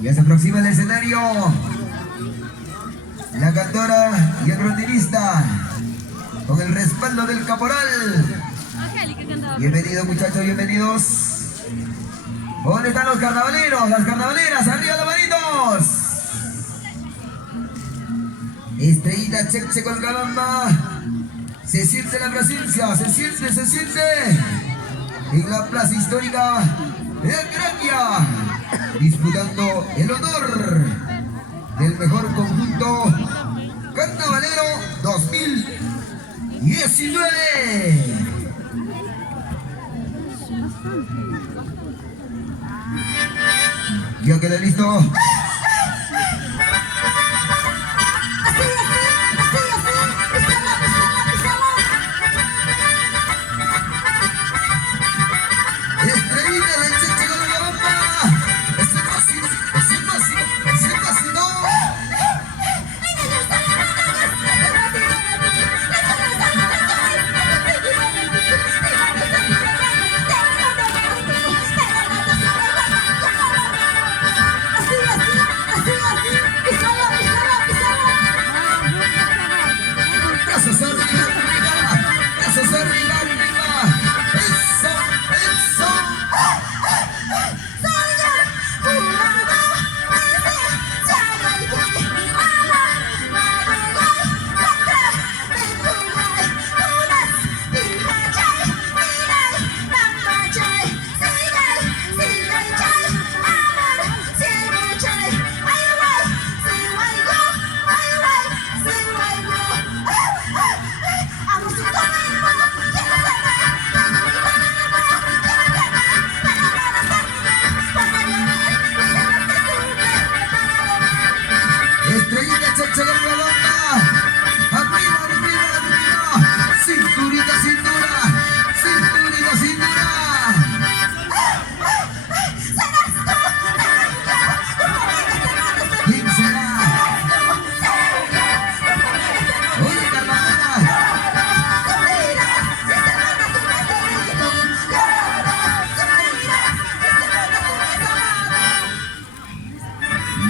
Ya se aproxima el escenario. La cantora y el rondinista, con el respaldo del caporal. Bienvenidos muchachos, bienvenidos. ¿Dónde están los carnavaleros? Las carnavaleras, arriba las manitos. Estrellita Cheche con Cabamba. Se siente la presencia, se siente en la plaza histórica de Gracia, disputando el honor del mejor conjunto carnavalero 2019. Ya queda listo.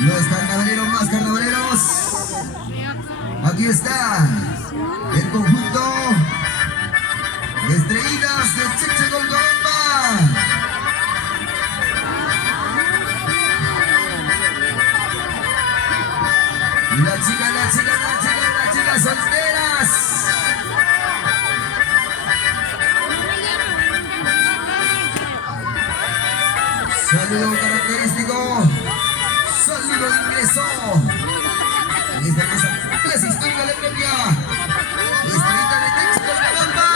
Los carnavaleros más carnavaleros. Aquí está el conjunto de Estrellitas de Cheche con Cabamba. Y las chicas solteras. Saludo característico. Saludo de ingreso. En esta plaza histórica de Gracia. Estrellita de Cheche con Cabamba.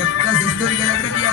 esta plaza histórica de Acratia.